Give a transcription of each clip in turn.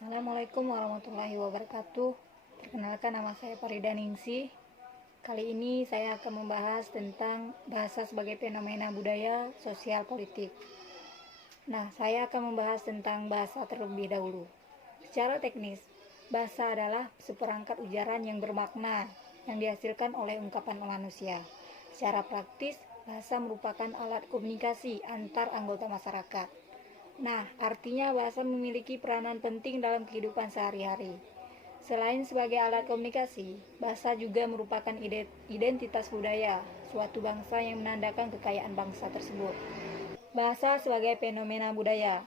Assalamualaikum warahmatullahi wabarakatuh. Perkenalkan, nama saya Farida Ningsih. Kali ini saya akan membahas tentang bahasa sebagai fenomena budaya, sosial, politik. Nah, saya akan membahas tentang bahasa terlebih dahulu. Secara teknis, bahasa adalah seperangkat ujaran yang bermakna yang dihasilkan oleh ungkapan manusia. Secara praktis, bahasa merupakan alat komunikasi antar anggota masyarakat. Nah, artinya bahasa memiliki peranan penting dalam kehidupan sehari-hari. Selain sebagai alat komunikasi, bahasa juga merupakan identitas budaya suatu bangsa yang menandakan kekayaan bangsa tersebut. Bahasa sebagai fenomena budaya.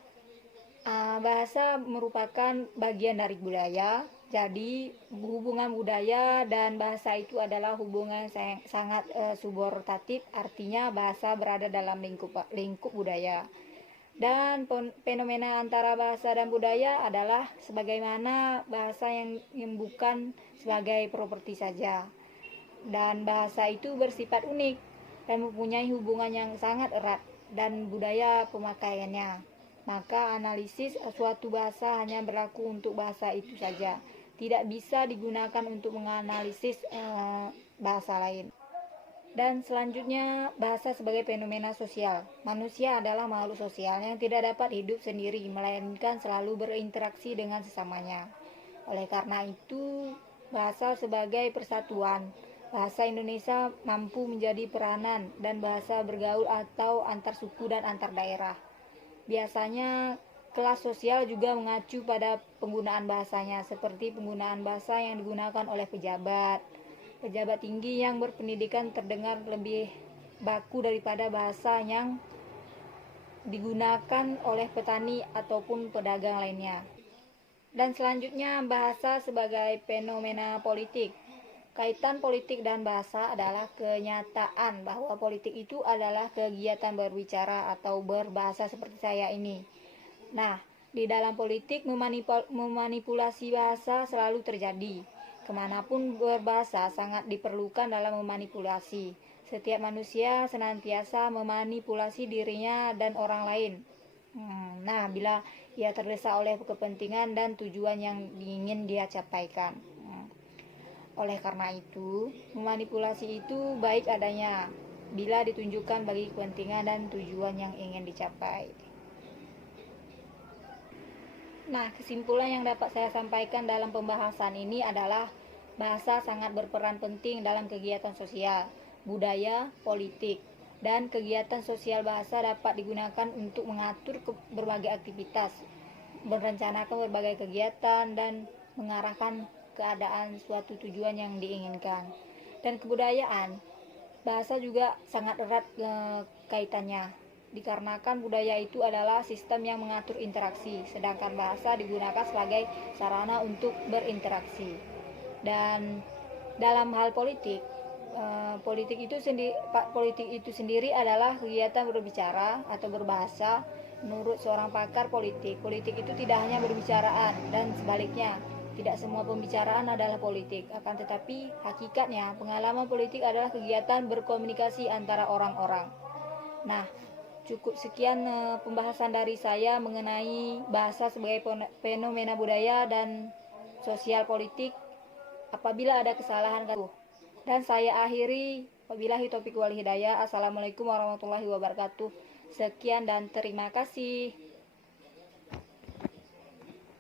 Bahasa merupakan bagian dari budaya. Jadi, hubungan budaya dan bahasa itu adalah hubungan sangat subordinatif. Artinya bahasa berada dalam lingkup budaya. Dan fenomena antara bahasa dan budaya adalah sebagaimana bahasa yang bukan sebagai properti saja. Dan bahasa itu bersifat unik dan mempunyai hubungan yang sangat erat dan budaya pemakaiannya. Maka analisis suatu bahasa hanya berlaku untuk bahasa itu saja. Tidak bisa digunakan untuk menganalisis bahasa lain. Dan selanjutnya, bahasa sebagai fenomena sosial. Manusia adalah makhluk sosial yang tidak dapat hidup sendiri, melainkan selalu berinteraksi dengan sesamanya. Oleh karena itu, bahasa sebagai persatuan. Bahasa Indonesia mampu menjadi peranan dan bahasa bergaul atau antar suku dan antar daerah. Biasanya, kelas sosial juga mengacu pada penggunaan bahasanya, seperti penggunaan bahasa yang digunakan oleh pejabat tinggi yang berpendidikan terdengar lebih baku daripada bahasa yang digunakan oleh petani ataupun pedagang lainnya. Dan selanjutnya, bahasa sebagai fenomena politik. Kaitan politik dan bahasa adalah kenyataan bahwa politik itu adalah kegiatan berbicara atau berbahasa seperti saya ini. Nah, di dalam politik memanipulasi bahasa selalu terjadi. Kemanapun berbahasa sangat diperlukan dalam memanipulasi. Setiap manusia senantiasa memanipulasi dirinya dan orang lain. Nah, bila ia terdesak oleh kepentingan dan tujuan yang ingin dia capaikan. Oleh karena itu, memanipulasi itu baik adanya bila ditunjukkan bagi kepentingan dan tujuan yang ingin dicapai. Nah, kesimpulan yang dapat saya sampaikan dalam pembahasan ini adalah bahasa sangat berperan penting dalam kegiatan sosial, budaya, politik, dan kegiatan sosial. Bahasa dapat digunakan untuk mengatur berbagai aktivitas, merencanakan berbagai kegiatan, dan mengarahkan keadaan suatu tujuan yang diinginkan. Dan kebudayaan, bahasa juga sangat erat kaitannya. Dikarenakan budaya itu adalah sistem yang mengatur interaksi, sedangkan bahasa digunakan sebagai sarana untuk berinteraksi. Dan dalam hal politik, politik itu sendiri adalah kegiatan berbicara atau berbahasa. Menurut seorang pakar politik itu tidak hanya berbicaraan, dan sebaliknya, tidak semua pembicaraan adalah politik. Akan tetapi, hakikatnya pengalaman politik adalah kegiatan berkomunikasi antara orang-orang. Nah, cukup sekian pembahasan dari saya mengenai bahasa sebagai fenomena budaya dan sosial politik. Apabila ada kesalahan, dan saya akhiri, wabillahi taufiq wal hidayah. Assalamualaikum warahmatullahi wabarakatuh. Sekian dan terima kasih.